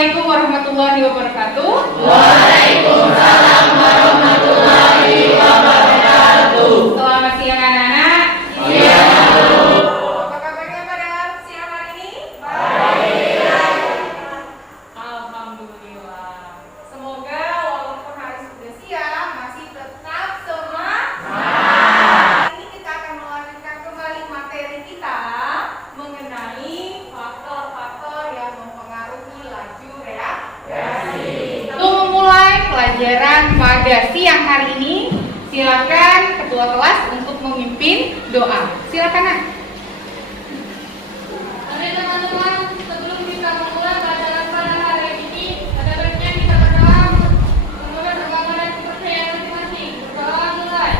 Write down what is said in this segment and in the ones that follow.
Assalamualaikum warahmatullahi wabarakatuh. Waalaikumsalam warahmatullahi wabarakatuh. Selamat siang anak-anak. Siang. Apa kabarnya pada siang hari ini? Baik. Alhamdulillah. Semoga walaupun hari sudah siang masih tetap semangat. Ini kita akan melanjutkan kembali materi kita mengenai faktor-faktor yang mempengaruhi laju reaksi. Untuk memulai pelajaran pada siang hari ini, silakan ketua kelas untuk memimpin doa. Silakan, Nak. Mari teman-teman, sebelum kita memulai pelajaran pada hari ini, ada baiknya kita berdoa semoga terbangun dan kepercayaan masing-masing. Berdoa mulai.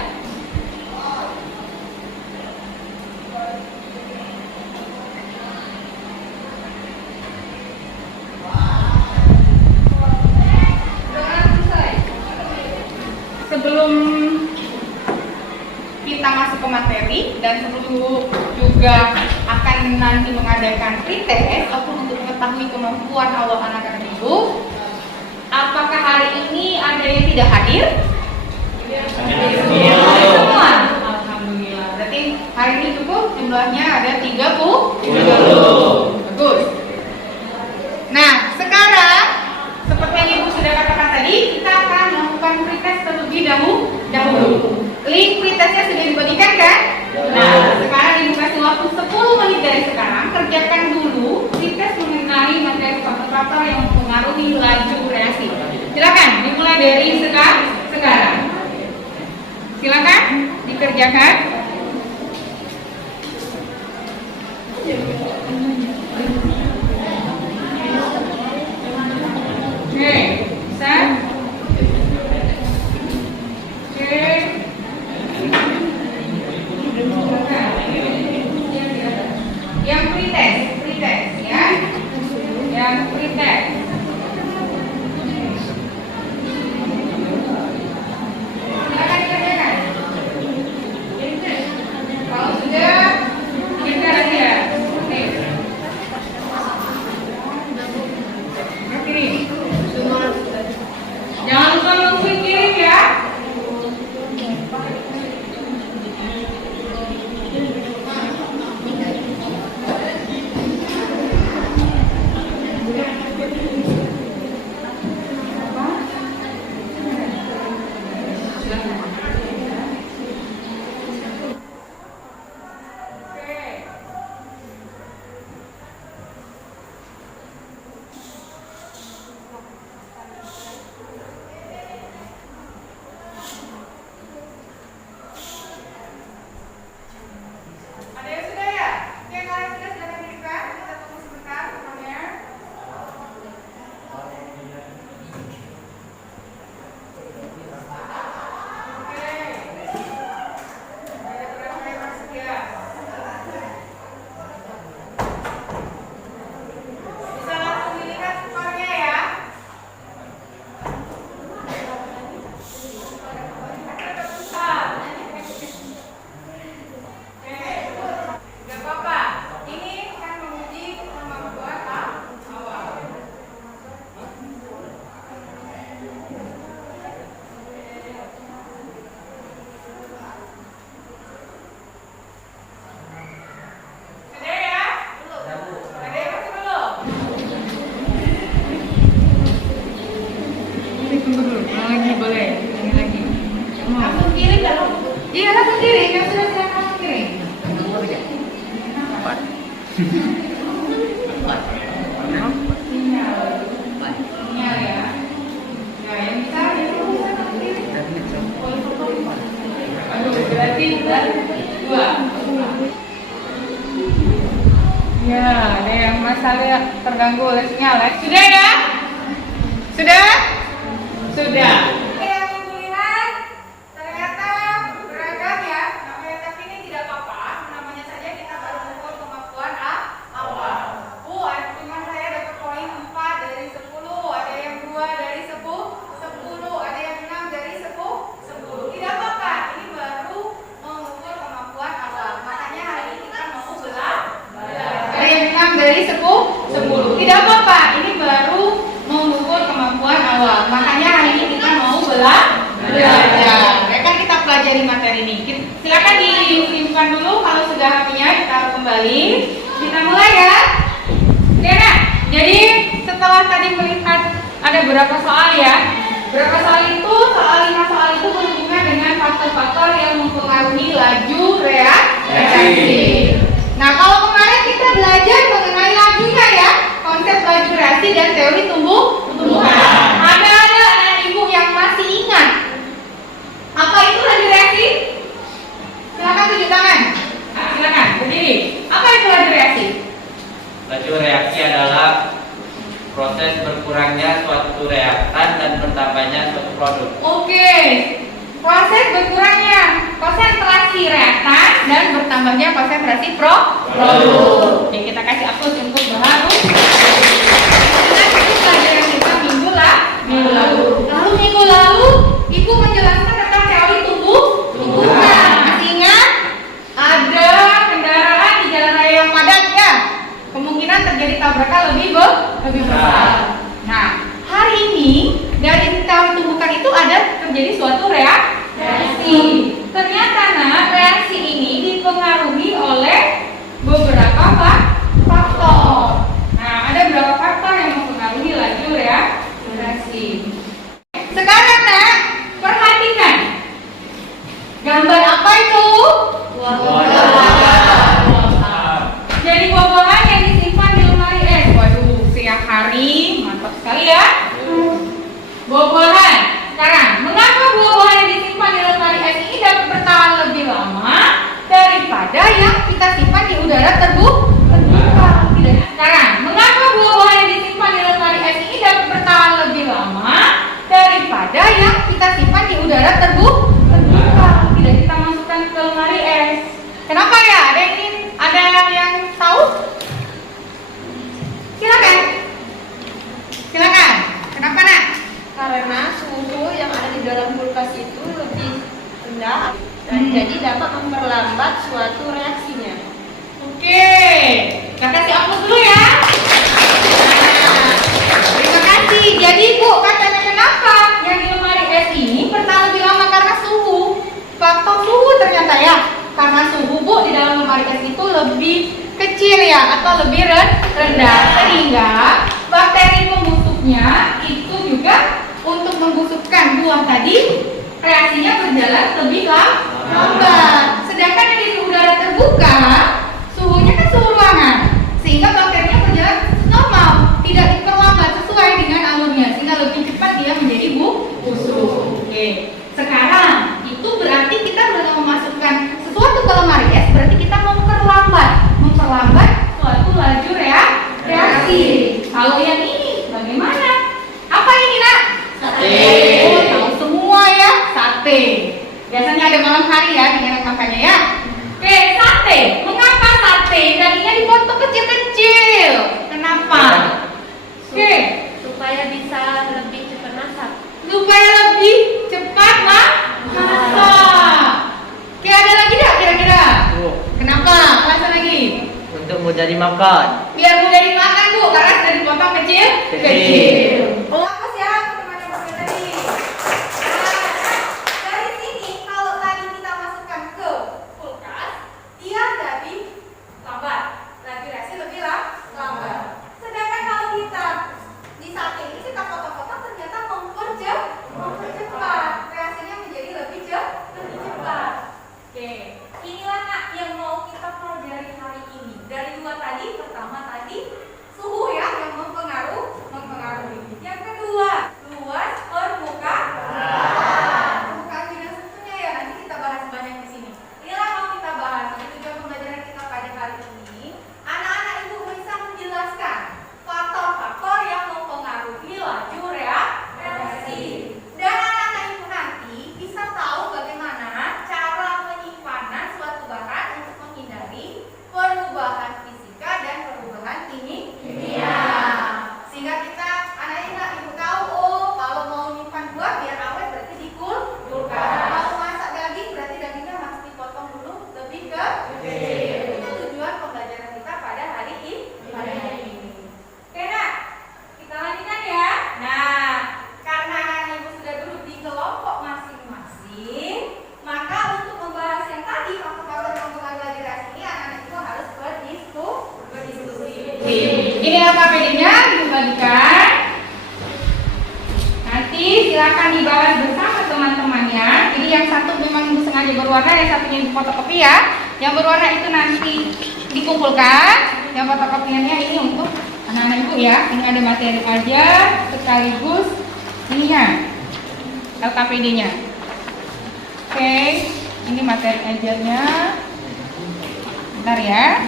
Doa selesai. Sebelum kita masuk ke materi dan sebelum juga akan nanti mengadakan pretest ataupun untuk mengetahui kemampuan Allah anak-anak ibu, apakah hari ini ada yang tidak hadir? Semua. Alhamdulillah. Berarti hari ini cukup jumlahnya ada 30. Bagus. Nah, sekarang seperti yang Ibu sudah katakan tadi, kita akan melakukan pretest terlebih dahulu. Link pretestnya sudah dibagikan kan? Nah, sekarang Ibu kasih waktu 10 menit dari sekarang. Kerjakan dulu pretest mengenai materi faktor-faktor yang mempengaruhi laju reaksi. Silakan dimulai dari sekarang. Silakan dikerjakan. Oke, bisa? Oke. Yang pretest ya. Yang pretest. Silakan dikerjakan. Kalau sudah, kita ya. Oke. Kirim. Jangan lupa nungguin kirim ya. Ada yang sudah ya? Oke, kalau yang sudah silakan kirimkan. Kita tunggu sebentar temannya. Oke. Ada berapa yang masuk ya? Bisa langsung dilihat skornya ya. Gak apa-apa. Ini kan menguji kemampuan awal. Sudah ya? Ada yang masih belum? Tunggu dulu. Lagi boleh. Lagi. Langsung kirim kan? Iya, langsung kirim. Yang sudah silakan langsung kirim. Sinyal ya. Nah, yang bisa aduh, berarti dua. Ya, ada yang masalah terganggu oleh sinyal ya. Sudah ya? Sudah? Sudah. Yang Ibu lihat ternyata beragam ya. Namanya tapi ini tidak apa-apa. Namanya saja kita baru mengukur kemampuan awal. Dengan saya dapat poin 4 dari 10. Ada yang 2 dari 10. Ada yang 6 dari 10. Tidak apa-apa. Ini baru mengukur kemampuan awal. Makanya hari ini kita mau belajar. Ada yang 6 dari 10. Tidak apa-apa. Ini baru yang melihat ada berapa soal ya? Berapa soal itu? Soal 5 soal itu berhubungan dengan faktor-faktor yang mempengaruhi laju reaksi. Nah, kalau kemarin kita belajar mengenai lajunya ya, konsep laju reaksi dan teori tumbuhan. Ada anak ibu yang masih ingat apa itu laju reaksi? Silakan tunjuk tangan. Silakan berdiri. Apa itu laju reaksi? Laju reaksi adalah proses berkurangnya suatu reaktan dan bertambahnya suatu produk. Oke. Proses berkurangnya konsentrasi reaktan dan bertambahnya konsentrasi produk. Oke, kita kasih aplaus untuk Baharu. Kita pelajaran kita minggu lalu. Lalu minggu lalu Ibu menjelaskan tentang teori tumbuhan. Masih ingat? Ada kendaraan di jalan raya yang padat ya. Kemungkinan terjadi tabrakan lebih besar. Nah, hari ini dari teori tumbuhan itu ada terjadi suatu reaksi. Ternyata reaksi ini dipengaruhi oleh beberapa faktor. Nah, ada beberapa faktor yang mempengaruhi laju reaksi. Sekarang perhatikan gambar apa itu? Jadi buah-buahan yang disimpan di lemari es. Waduh, siang hari mantap sekali ya. Buah-buahan. Sekarang, mengapa buah-buahan yang disimpan di lemari es ini dapat bertahan lebih lama daripada yang kita simpan di udara terbuka? Sekarang, mengapa buah-buahan yang disimpan di lemari es ini dapat bertahan lebih lama daripada yang kita simpan di udara terbuka? Tidak kita masukkan ke lemari es. Kenapa ya? Ada yang tahu? Silakan. Kenapa nak? Karena suhu yang ada di dalam kulkas itu lebih rendah dan jadi dapat memperlambat suatu reaksinya. Oke, kita kasih aplaus dulu ya. Nah, terima kasih. Jadi Bu, katanya kenapa yang di lemari es ini bertahan lebih lama karena suhu. Faktor suhu ternyata ya. Karena suhu Bu di dalam lemari es itu lebih kecil ya atau lebih rendah sehingga bakteri pembusuknya itu juga untuk membusukkan buah tadi reaksinya berjalan lebih lambat. Sedangkan yang di udara terbuka suhunya kan suhu ruangan sehingga bakterinya berjalan normal, tidak diperlambat sesuai dengan alurnya sehingga lebih cepat dia menjadi busuk. Oke. Sekarang itu berarti kita dengan memasukkan sesuatu ke lemari es berarti kita memperlambat suatu laju reaksi. Kalau yang ini bagaimana? Apa ini nak? Sate. Oh, tahu semua ya, sate. Biasanya ada malam hari ya dengan makannya ya. Oke, sate. Mengapa sate? Dagingnya dipotong kecil-kecil. Kenapa? Oke, Supaya bisa lebih cepat masak. supaya lebih cepat masak. Oke, ada lagi tidak kira-kira? Kenapa? Alasan lagi? Untuk mudah dimakan. Biar mudah dimakan Bu, karena sudah dipotong kecil. Oh, apa sih ya teman-teman tadi? Nah, dari sini kalau tadi kita masukkan ke kulkas, dia jadi lambat. Laju reaksi lebih lambat. Sedangkan kalau kita di sate ini kita potong-potong ternyata mempercepat. Reaksinya menjadi lebih cepat. Oke, inilah nak yang mau kita pelajari hari ini. Dari dua tadi, pertama tadi suhu ya yang mempengaruhi. silakan dibahas bersama teman-temannya. Jadi yang satu memang Ibu sengaja berwarna, yang satunya Ibu fotokopi ya. Yang berwarna itu nanti dikumpulkan, yang fotokopiannya ini untuk anak-anak Ibu ya. Ini ada materi ajar sekaligus ininya, LKPD-nya. Oke, ini materi ajarnya. Bentar ya.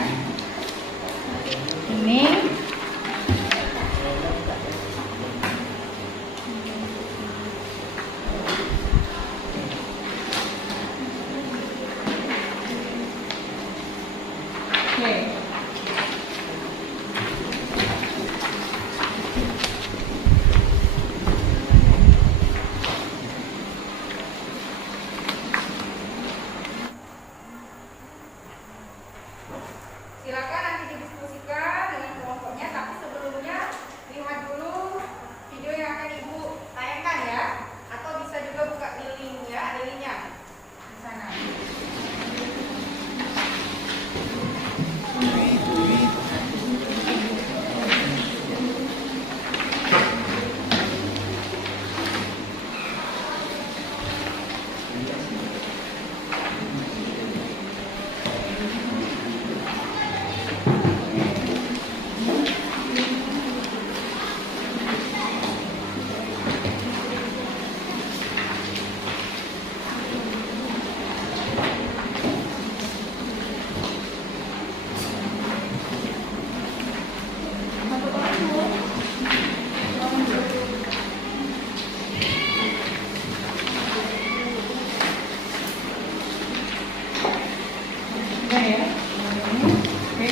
Ini. Oke. Silakan nanti didiskusikan dengan kelompoknya, tapi sebelumnya lihat dulu video yang akan Ibu tayangkan ya, atau bisa juga buka di link ya, ada linknya di sana. Oke ya. Oke.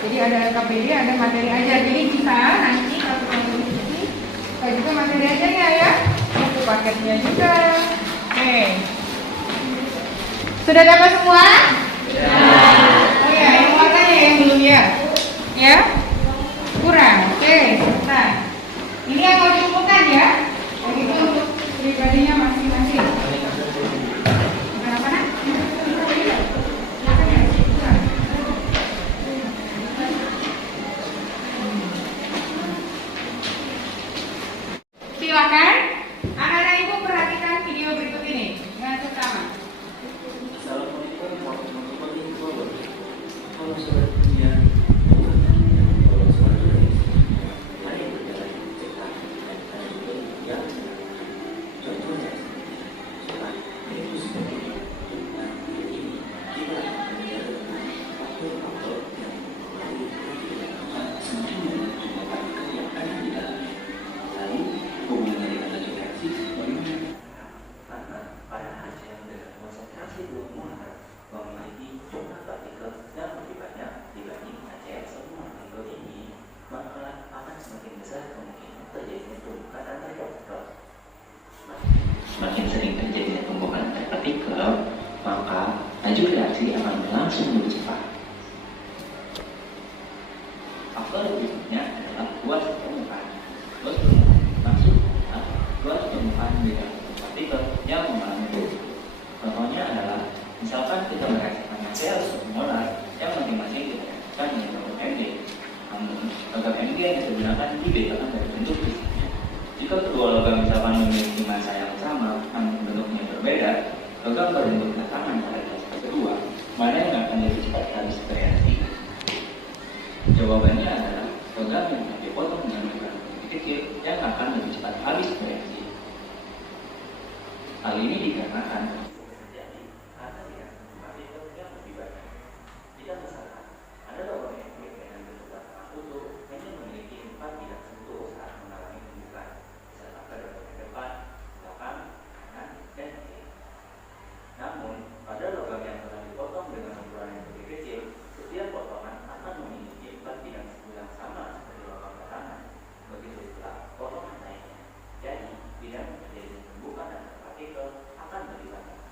Jadi ada LKPD, ada materi ajar. Jadi bisa nanti kalau kamu diskusi, kita juga materi ajarnya ya. Buku paketnya juga. Oke. Sudah dapat semua? Ya. Oh ya, yang warnanya yang belum ya? Ya? Kurang. Oke. Nah, ini yang mau dikumpulkan ya. Yang itu untuk pribadinya masing-masing. Silakan, anak-anak Ibu perhatikan video berikut ini dengan seksama. Assalamualaikum warahmatullahi wabarakatuh. Halo saudara dunia, halo saudara mari berjalan cepat dan mari berjalan. Contohnya, cepat itu seperti ini. Nah, ini kita akan menjaga faktor-faktor yang mempengaruhi pergerakan sempurna mendapatkan yang ada di dalamnya. Lalu hubungan dengan reaksi bagaimana? Karena pada hasil dengan konsentrasi belum muat memiliki jumlah partikel yang lebih banyak dibanding HCl semua partikel tinggi, maka akan semakin besar kemungkinan terjadinya tumbukan antarpartikel. Semakin sering terjadinya tumbukan antarpartikel, maka laju reaksi akan berlangsung lebih cepat. Faktor berikutnya adalah luas permukaan. Luas permukaan maksud luas permukaan beda partikel yang mengalami tumbuh. Contohnya adalah misalkan kita mereaksikan HCl molar yang masing-masing kita reaksikan dengan logam Mg. Namun logam Mg yang kita gunakan dibedakan dari bentuk fisiknya. Jika kedua logam misalkan memiliki massa yang sama namun bentuknya berbeda, logam berbentuk datangan pada fase kedua, mana yang akan lebih cepat habis bereaksi? Jawabannya adalah logam yang akan dipotong dengan ukuran lebih kecil yang akan lebih cepat habis bereaksi. Hal ini dikarenakan jika misalkan ada logam Mg dengan bentuk datangan utuh hanya memiliki 4 bidang sentuh saat mengalami tumbukan, misalkan pada bagian depan, belakang, kanan, dan kiri. Namun, pada logam yang telah dipotong dengan ukuran yang lebih kecil, setiap potongan akan memiliki 4 bidang sentuh yang sama seperti logam datangan. Begitu pula potongan lainnya. Jadi, bidang terjadi tumbukan antar partikel akan lebih banyak.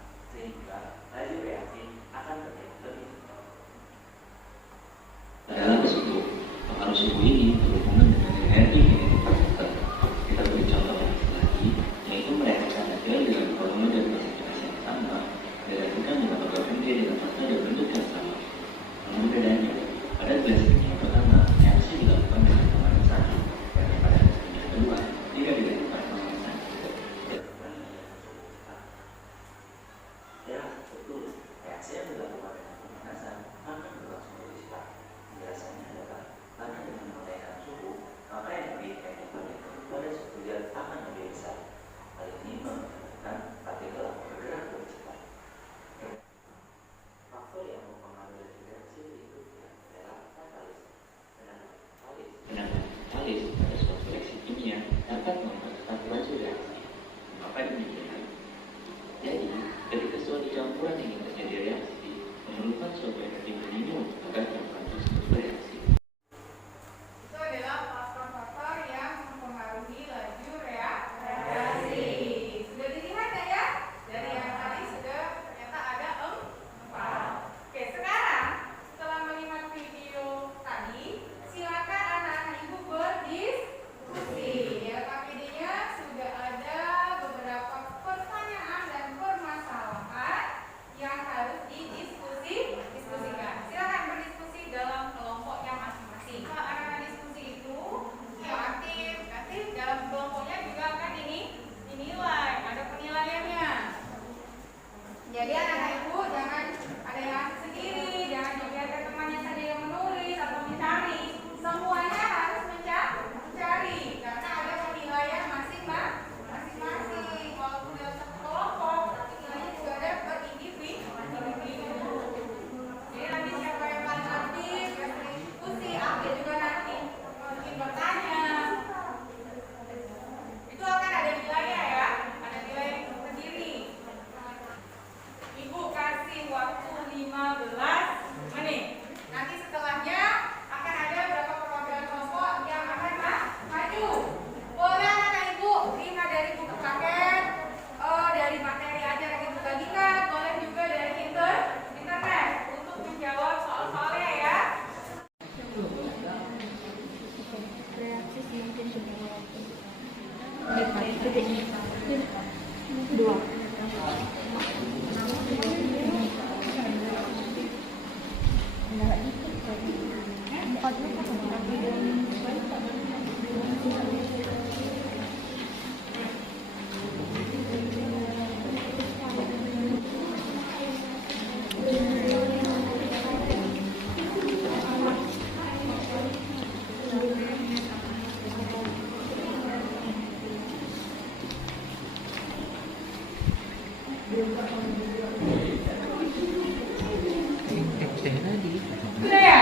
Sudah ya?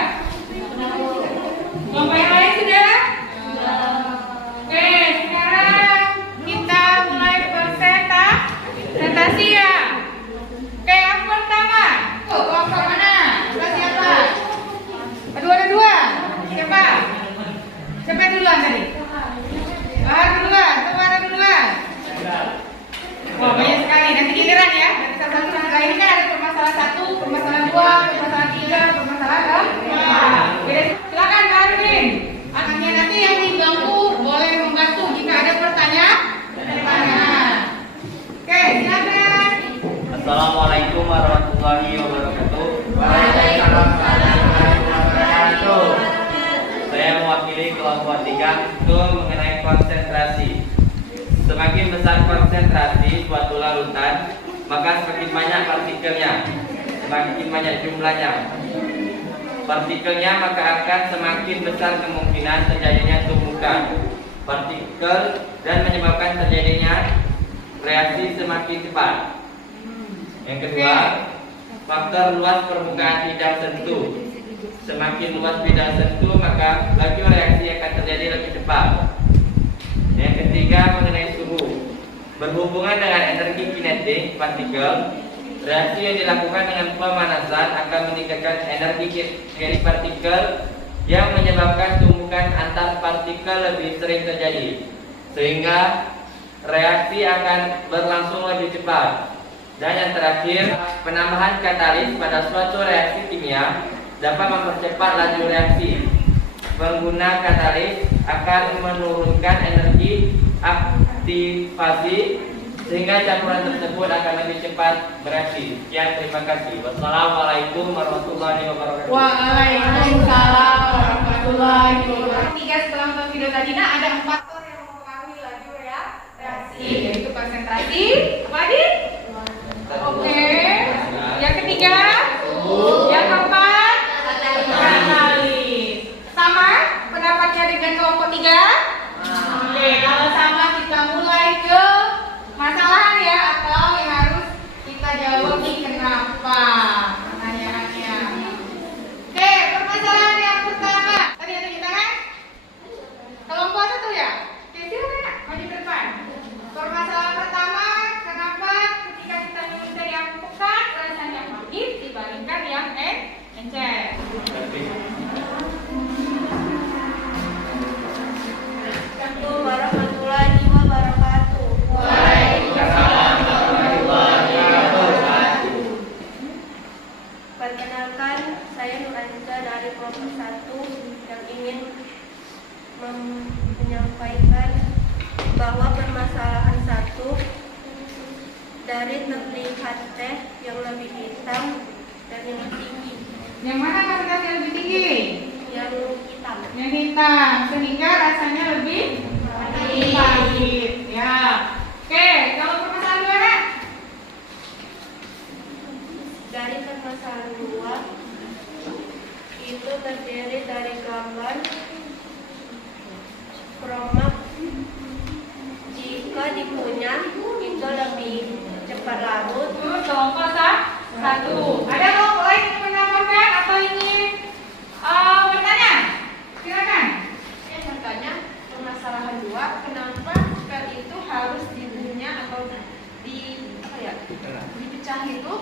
Kelompok yang lain sudah? Oke, sekarang kita mulai presentasi ya. Oke, yang pertama. Kelompok mana? Kelas siapa? Ada dua. Siapa? Siapa yang duluan tadi? Duluan. Mana duluan? Wah, banyak sekali. Nanti giliran ya. Nanti satu kali ini kan ada permasalahan 1, permasalahan 2, permasalahan 3, permasalahan 4. Oke, silakan Kak Arvin. Anaknya nanti yang di bangku boleh membantu jika ada pertanyaan. Oke, silakan. Assalamualaikum warahmatullahi wabarakatuh. Waalaikumsalam warahmatullahi wabarakatuh. Saya mewakili kelompok 3 untuk mengenai konsentrasi. Semakin besar konsentrasi suatu larutan, maka semakin banyak partikelnya, semakin banyak jumlahnya. Partikelnya maka akan semakin besar kemungkinan terjadinya tumbukan partikel dan menyebabkan terjadinya reaksi semakin cepat. Yang kedua, faktor luas permukaan bidang sentuh. Semakin luas bidang sentuh, maka laju reaksi akan terjadi lebih cepat. Yang ketiga, mengenai suhu. Berhubungan dengan energi kinetik partikel, reaksi yang dilakukan dengan pemanasan akan meningkatkan energi kinetik partikel yang menyebabkan tumbukan antar partikel lebih sering terjadi, sehingga reaksi akan berlangsung lebih cepat. Dan yang terakhir, penambahan katalis pada suatu reaksi kimia dapat mempercepat laju reaksi. Pengguna katalis akan menurunkan energi aktivasi sehingga campuran tersebut akan lebih cepat bereaksi. Sekian, terima kasih. Wassalamualaikum warahmatullahi wabarakatuh. Waalaikumsalam warahmatullahi wabarakatuh. 3 setelah nonton video tadi, ada 4 faktor yang mempengaruhi laju reaksi, yaitu konsentrasi, apa lagi? Oke. Yang ketiga, yang keempat, katalis. Sama pendapatnya dengan kelompok 3? Oke, kalau sama kita mulai ke masalah ya, atau yang harus kita jawab nih kenapa pertanyaannya. Oke, permasalahan yang pertama. Tadi ada kita kan? Kelompok 1 ya? Oke, silakan Kak, maju ke depan. Permasalahan pertama, kenapa ketika kita minum teh yang pekat rasanya pahit dibandingkan yang encer? Assalamualaikum warahmatullahi wabarakatuh. Waalaikumsalam warahmatullahi wabarakatuh. Perkenalkan, saya Nuranisa dari kelompok 1 yang ingin menyampaikan bahwa permasalahan 1 dari terlihat teh yang lebih hitam dan yang tinggi. Yang mana konsentrasi lebih tinggi? Yang hitam. Yang hitam, sehingga rasanya lebih pahit. Ya. Oke, kalau permasalahan 2 Nak? Dari permasalahan 2 itu terdiri dari gambar kromak. Jika dikunyah itu lebih cepat larut. Itu kelompok 1. Ada kelompok lain yang menambahkan atau ingin bertanya? Silakan. Saya bertanya permasalahan 2, kenapa pel itu harus dikunyah atau dipecah itu?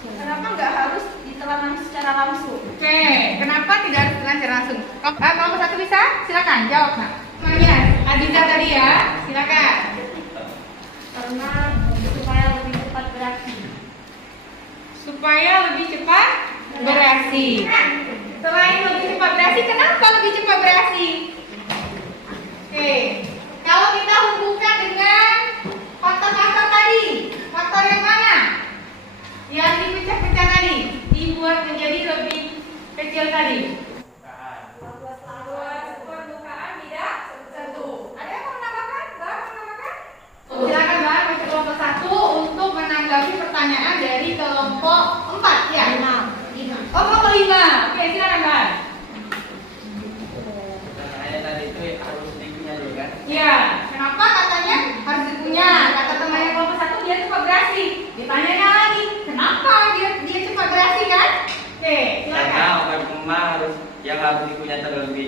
Kenapa nggak harus ditelan secara langsung? Oke, kenapa tidak harus dengan secara langsung? Kelompok 1 bisa? Silakan jawab Nak. Namanya Adiza tadi ya, silakan. Karena supaya lebih cepat bereaksi. Supaya lebih cepat bereaksi. Selain lebih cepat bereaksi, kenapa lebih cepat bereaksi? Oke, kalau kita hubungkan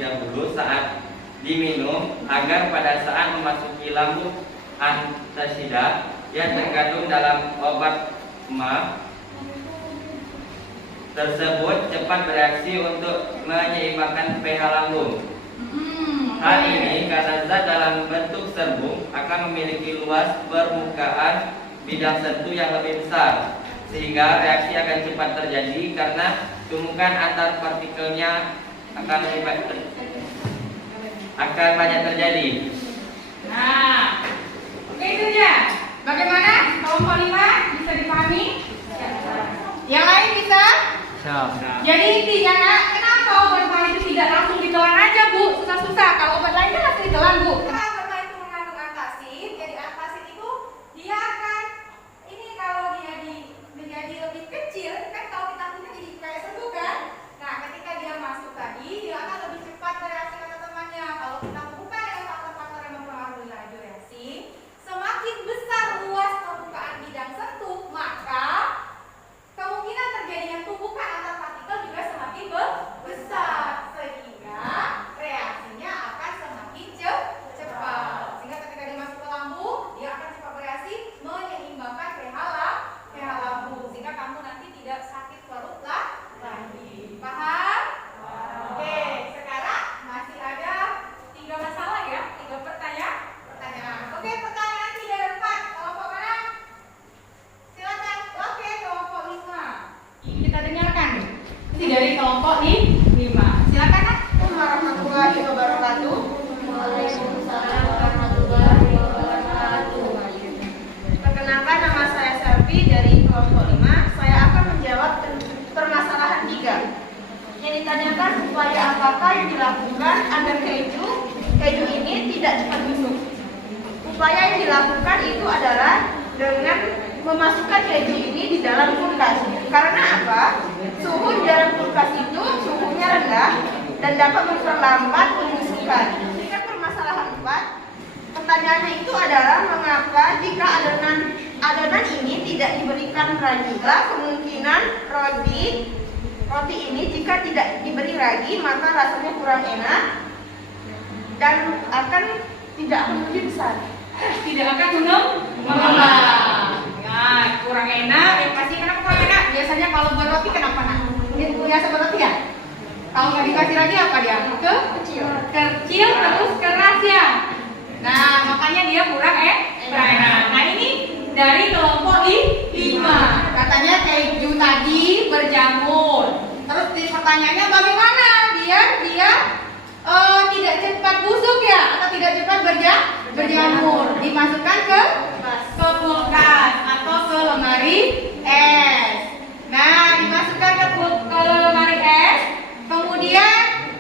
dahulu saat diminum agar pada saat memasuki lambung antasida yang terkandung dalam obat MA tersebut cepat bereaksi untuk menyeimbangkan pH lambung. Hal ini karena zat dalam bentuk serbuk akan memiliki luas permukaan bidang sentuh yang lebih besar, sehingga reaksi akan cepat terjadi karena tumbukan antar partikelnya akan banyak terjadi. Nah, oke itu aja. Bagaimana kelompok 5 bisa dipahami? Yang lain bisa? Jadi intinya nak, kenapa obat MA itu tidak langsung ditelan aja Bu? Susah-susah. Kalau obat lain kan langsung ditelan Bu. Karena MA itu mengandung antasid, jadi antasid itu dia akan kalau dia menjadi lebih kecil, kan kalau kita punya jadi kayak serbuk kan? Nah, ketika dia masuk tadi, dia akan lebih cepat bereaksi kata temannya. Kalau kita buka dengan faktor-faktor yang mempengaruhi laju reaksi, semakin besar luas permukaan bidang sentuh, maka kemungkinan terjadinya tumbukan antar partikel juga semakin besar, sehingga reaksinya akan semakin cepat. Sehingga ketika dia masuk ke lambung, dia akan cepat bereaksi menyeimbangkan pH lambung, sehingga kamu nanti tidak sakit perut lagi. Paham? Oke, sekarang masih ada 3 masalah ya, 3 pertanyaan. Oke, pertanyaan 3 dan 4. Kelompok mana? Silakan. Oke, kelompok 5. Kita dengarkan. Ini dari kelompok 5. Silakan nak. Warahmatullahi wabarakatuh. Waalaikumsalam warahmatullahi wabarakatuh. Perkenalkan, nama saya Selvi dari kelompok 5. Saya akan menjawab permasalahan 3. Yang ditanyakan, upaya apakah yang dilakukan agar keju ini tidak cepat busuk? Upaya yang dilakukan itu adalah dengan memasukkan keju ini di dalam kulkas. Karena apa? Suhu di dalam kulkas itu suhunya rendah dan dapat memperlambat pembusukan. Jika permasalahan 4, pertanyaannya itu adalah mengapa jika adonan ini tidak diberikan ragi, kemungkinan roti ini jika tidak diberi ragi maka rasanya kurang enak dan tidak akan menjadi besar. Tidak akan mengembang. Nah, kurang enak. Yang pasti kenapa kurang enak? Biasanya kalau buat roti kenapa nak? Biasa buat roti ya? Kalau nggak dikasih lagi apa dia? Kecil terus keras ya. Nah, makanya dia kurang enak. Nah, ini dari kelompok 5. Katanya keju tadi berjamur. Terus pertanyaannya bagaimana biar dia tidak cepat busuk ya atau tidak cepat berjamur? Dimasukkan ke kulkas atau ke lemari es. Nah, dimasukkan ke lemari es, kemudian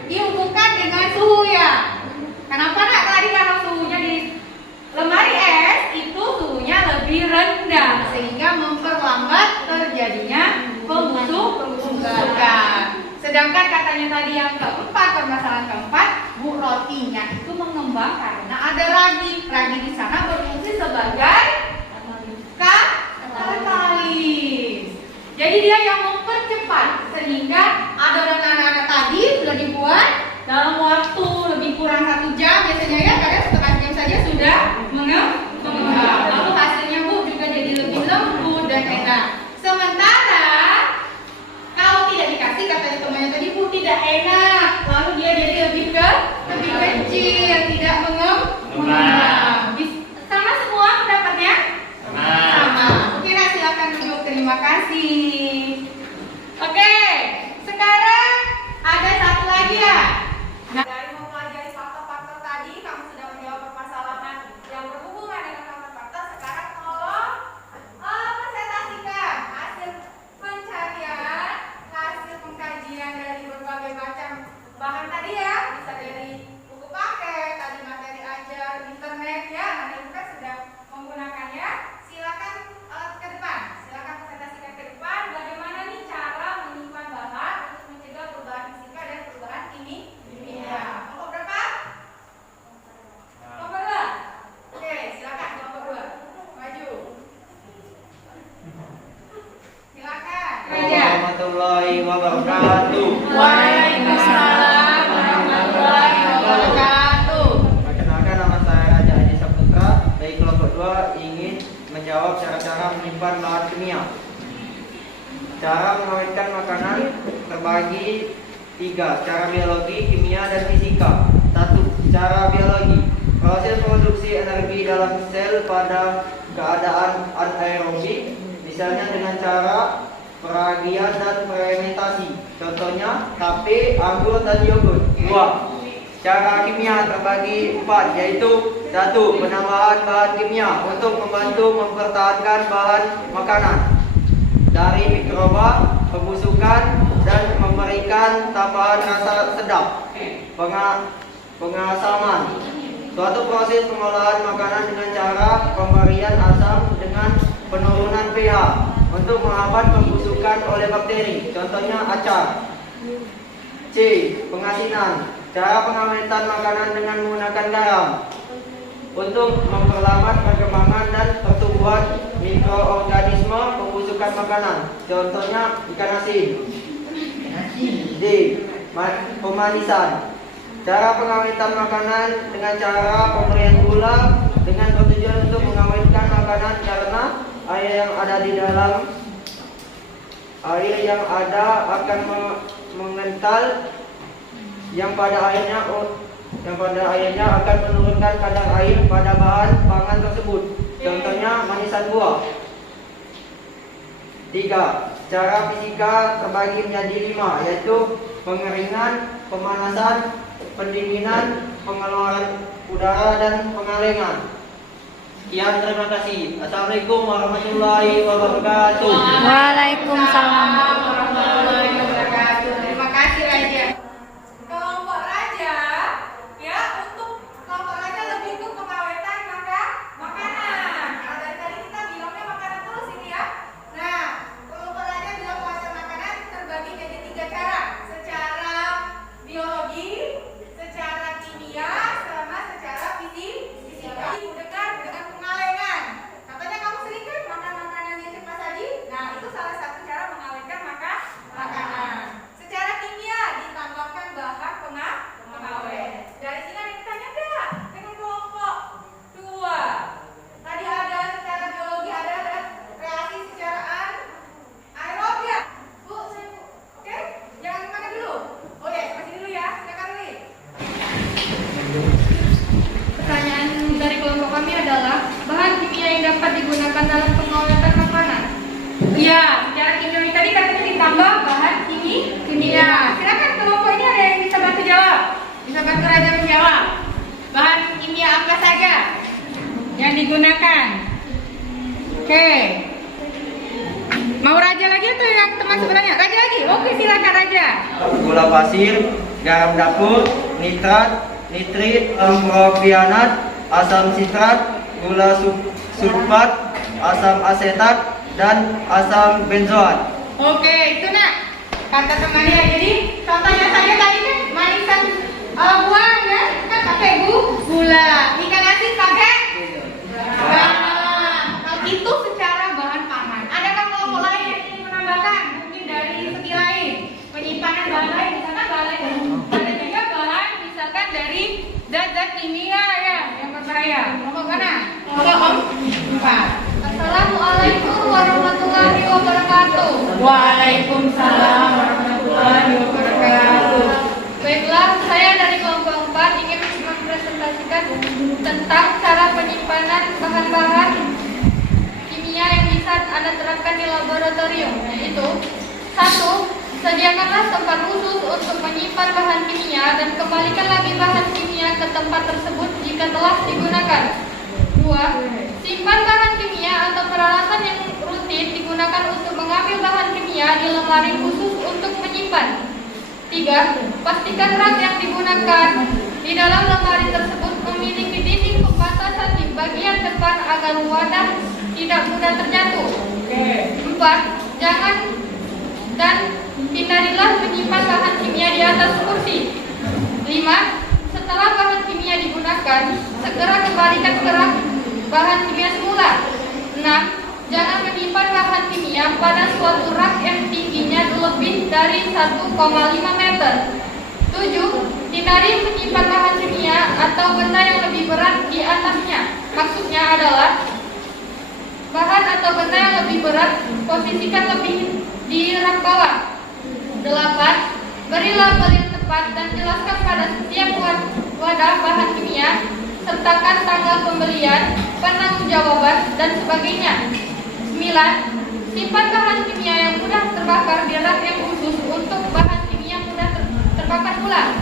dihubungkan dengan suhu ya. Kenapa nak tadi kalau suhunya di lemari es itu suhunya lebih rendah sehingga memperlambat terjadinya pembusukan. Sedangkan katanya tadi yang keempat, permasalahan keempat, Bu, rotinya itu mengembang karena ada ragi. Ragi di sana berfungsi sebagai katalis. Jadi dia yang mempercepat sehingga adonan tadi sudah dibuat dalam waktu lebih kurang 1 jam biasanya ya, kadang setengah jam saja sudah mengembang. Lalu hasilnya Bu juga jadi lebih lembut dan enak. Sementara kalau tidak dikasih, katanya temannya tadi Bu tidak enak, lalu dia jadi lebih kecil, tidak mengembang. Sama semua pendapatnya? Sama. Oke, nah silakan duduk. Terima kasih. Oke, sekarang ada satu lagi ya. Nah, dari mempelajari faktor-faktor tadi, kamu sudah menjawab permasalahan yang berhubungan dengan faktor-faktor. Sekarang tolong presentasikan hasil pencarian, hasil pengkajian dari berbagai macam Cara mengawetkan makanan terbagi 3. Cara biologi, kimia, dan fisika. 1. Cara biologi. Proses produksi energi dalam sel pada keadaan anaerobik, misalnya dengan cara peragian dan fermentasi. Contohnya tape, anggur, dan yogurt. 2. Cara kimia terbagi 4, yaitu 1. Penambahan bahan kimia untuk membantu mempertahankan bahan makanan dari mikroba, pembusukan, dan memberikan tambahan rasa sedap. Pengasaman. Suatu proses pengolahan makanan dengan cara pemberian asam dengan penurunan pH untuk menghambat pembusukan oleh bakteri. Contohnya acar. C. Pengasinan. Cara pengawetan makanan dengan menggunakan garam untuk memperlambat perkembangan dan pertumbuhan mikroorganisme pembusukan makanan. Contohnya ikan asin. D. Pemanisan. Cara pengawetan makanan dengan cara pemberian gula dengan bertujuan untuk mengawetkan makanan karena air yang ada di dalam air yang ada akan mengental yang pada airnya akan menurunkan kadar air pada bahan pangan tersebut. Contohnya manisan buah. 3. Cara fisika terbagi menjadi 5, yaitu pengeringan, pemanasan, pendinginan, pengeluaran udara, dan pengalengan. Sekian, terima kasih. Assalamualaikum warahmatullahi wabarakatuh. Waalaikumsalam warahmatullahi wabarakatuh. Terima kasih Raja. Kelompok raja, ya, untuk kelompok raja lebih ke pengawetan makanan. Kalau dari tadi kita bilangnya makanan terus ini ya. Nah, kelompok raja bilang pengawetan makanan terbagi menjadi 3 cara. Secara biologi, secara kimia, sama secara fisika. Dimudahkan dengan pengalengan. Katanya kamu sering kan makan makanan yang cepat saji? Nah, itu salah satu cara mengawetkan makanan. Secara kimia ditambahkan bahan pengawet. Dari sini ada yang ditanya enggak dengan kelompok 2? Tadi ada secara biologi, ada reaksi secara anaerobik ya? Bu, saya bu. Oke? Jangan kemana dulu. Oh ya, masih dulu ya. Silakan Wi. Pertanyaan dari kelompok kami adalah bahan kimia yang dapat digunakan dalam pengawetan makanan. Iya, secara kimiawi tadi katanya ditambah bahan kimia. Silakan kelompok ini ada yang bisa bantu jawab. Bisa bantu Raja menjawab. Bahan kimia apa saja yang digunakan? Oke. Mau Raja lagi atau yang teman sebelahnya? Raja lagi. Oke, silakan Raja. Gula pasir, garam dapur, nitrat, nitrit, propianat, asam sitrat, gula sulfat, asam asetat, dan asam benzoat. Oke, itu nak kata temannya. Jadi contohnya saja tadi kan manisan buah ya, kan pakai gula. Ikan asin pakai garam. Nah, itu secara bahan pangan. Adakah kelompok lain yang ingin menambahkan? Mungkin dari segi lain, penyimpanan bahan lain, misalkan bahan lain. Ada juga bahan misalkan dari zat-zat kimia ya yang berbahaya. Kelompok mana? Kelompok 4. Assalamualaikum warahmatullahi wabarakatuh. Waalaikumsalam warahmatullahi wabarakatuh. Baiklah, saya dari kelompok 4 ingin mempresentasikan tentang cara penyimpanan bahan-bahan kimia yang bisa Anda terapkan di laboratorium, yaitu 1. Sediakanlah tempat khusus untuk menyimpan bahan kimia dan kembalikan lagi bahan kimia ke tempat tersebut jika telah digunakan. 2. Simpan bahan kimia atau peralatan yang rutin digunakan untuk mengambil bahan kimia di lemari khusus untuk menyimpan. 3. Pastikan rak yang digunakan di dalam lemari tersebut memiliki dinding pembatasan di bagian depan agar wadah tidak mudah terjatuh. 4. Jangan dan hindarilah menyimpan bahan kimia di atas kursi. 5. Setelah bahan kimia digunakan, segera kembalikan ke rak bahan kimia semula. 6. Jangan menyimpan bahan kimia pada suatu rak yang tingginya lebih dari 1,5 meter. 7. Hindari menyimpan bahan kimia atau benda yang lebih berat di atasnya. Maksudnya adalah bahan atau benda yang lebih berat posisikan lebih di rak bawah. 8. Berilah label yang tepat dan jelaskan pada setiap wadah bahan kimia, sertakan tanggal pembelian, penangguhjawaban, dan sebagainya. 9. Simpan bahan kimia yang mudah terbakar di rak yang khusus untuk bahan kimia mudah terbakar pula.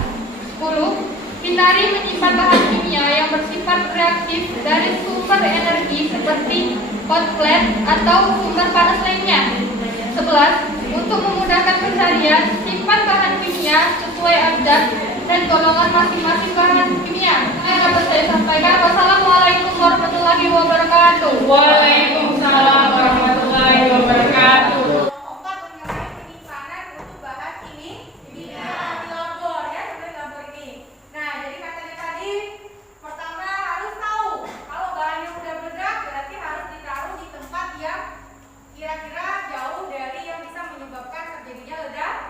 10. Hindari menyimpan bahan kimia yang bersifat reaktif dari sumber energi seperti hot plate atau sumber panas lainnya. 11. Untuk memudahkan pencarian, simpan bahan kimia sesuai abjad dan golongan masing-masing bahan kimia. Dapat saya sampaikan. Wassalamualaikum warahmatullahi wabarakatuh. Waalaikumsalam warahmatullahi wabarakatuh. Kelompok 4 mengenai penyimpanan untuk bahan kimia di labor ya, seperti labor ini. Nah, jadi katanya tadi pertama harus tahu kalau bahannya udah meledak berarti harus ditaruh di tempat yang kira-kira jauh dari yang bisa menyebabkan terjadinya ledakan.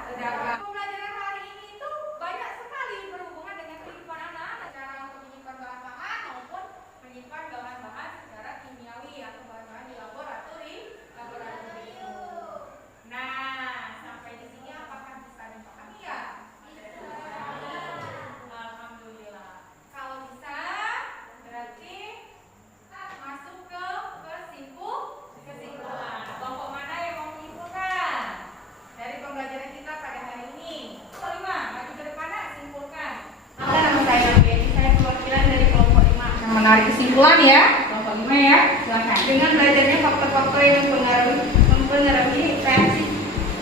Pembelajaran hari ini itu banyak sekali berhubungan dengan kehidupan anak-anak, cara untuk menyimpan bahan-bahan maupun menyimpan bahan-bahan secara kimiawi atau bahan-bahan di laboratorium. Nah, sampai di sini apakah bisa dipahami ya? Alhamdulillah. Kalau bisa, berarti masuk ke kesimpulan. Kelompok mana yang mau menyimpulkan dari pembelajaran kita pada hari ini? Kelompok 5, maju ke depan, simpulkan. Nama saya Betty, saya perwakilan dari kelompok 5 yang menarik kesimpulan ya. Kelompok 5 ya, silakan. Dengan belajarnya faktor-faktor yang mempengaruhi reaksi,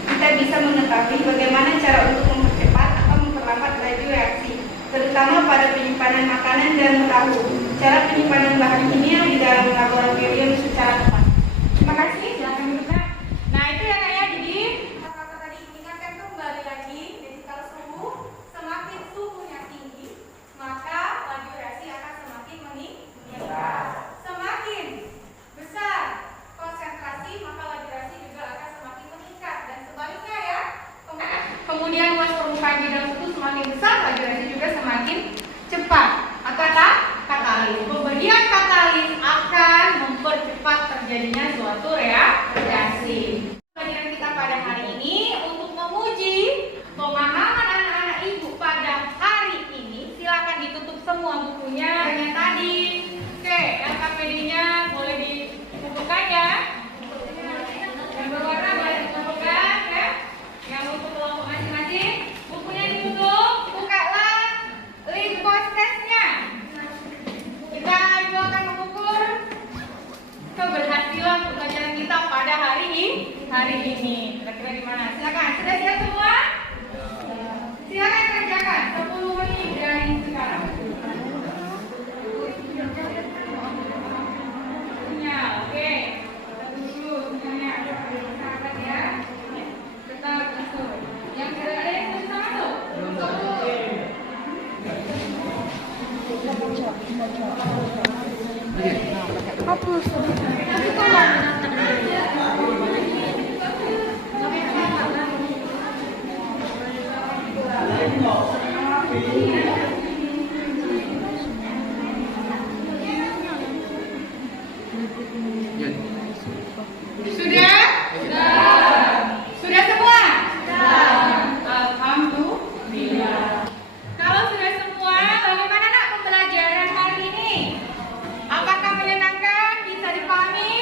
kita bisa mengetahui bagaimana cara untuk mempercepat atau memperlambat laju reaksi, terutama pada penyimpanan makanan dan tahu. Cara penyimpanan bahan kimia di dalam laboratorium secara tepat. Terima kasih, silakan duduk. Nah itu ya Kak ya, jadi Kata-kata tadi ingatkan kembali lagi, jadi kalau semakin suhunya tinggi, maka laju reaksi akan semakin meningkat. Semakin besar konsentrasi, maka laju reaksi juga akan semakin meningkat. Dan sebaliknya ya, kemudian luas permukaan bidang suhu semakin besar, laju reaksi juga semakin cepat. Atau katalis. Pemberian katalis akan mempercepat terjadinya suatu reaksi. Pelajaran kita pada hari ini untuk memuji pemahaman anak-anak ibu pada hari ini, silakan ditutup semua bukunya yang tadi. Oke, LKPD-nya boleh dikumpulkan ya. Yang berwarna boleh dikumpulkan ya. Yang untuk kelompok masing-masing, bukunya ditutup, bukalah link podcast-nya. Kita juga akan mengukur keberhasilan pembelajaran kita pada hari ini. Kira-kira di mana? Silakan. Sudah siap semua? Silakan kerjakan 10 menit dari sekarang. Punya, oke. Dulu, punyanya. Sahabat ya. Tetap masuk. Yang sudah ada yang bisa masuk? Sudah? Sudah semua? Alhamdulillah. Kalau sudah semua, bagaimana nak pembelajaran hari ini? Apakah menyenangkan? Bisa dipahami?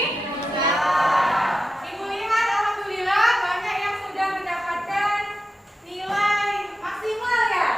Ibu lihat alhamdulillah banyak yang sudah mendapatkan nilai maksimal ya.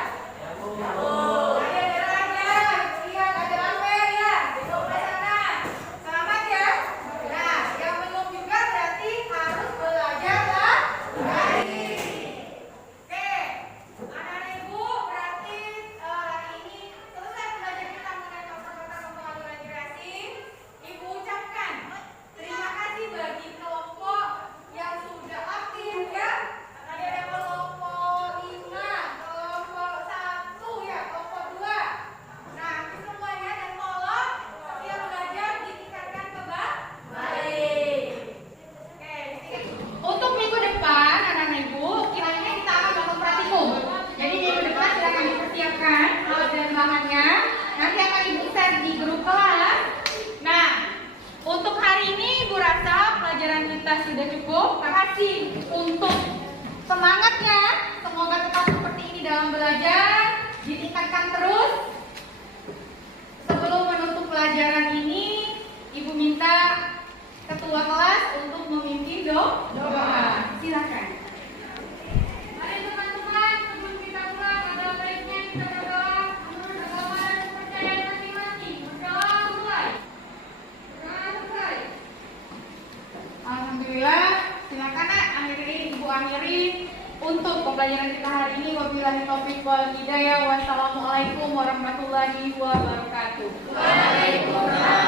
akhiri untuk pembelajaran kita hari ini. Wabillahi taufiq wal hidayah. Wassalamualaikum warahmatullahi wabarakatuh. Waalaikumsalam.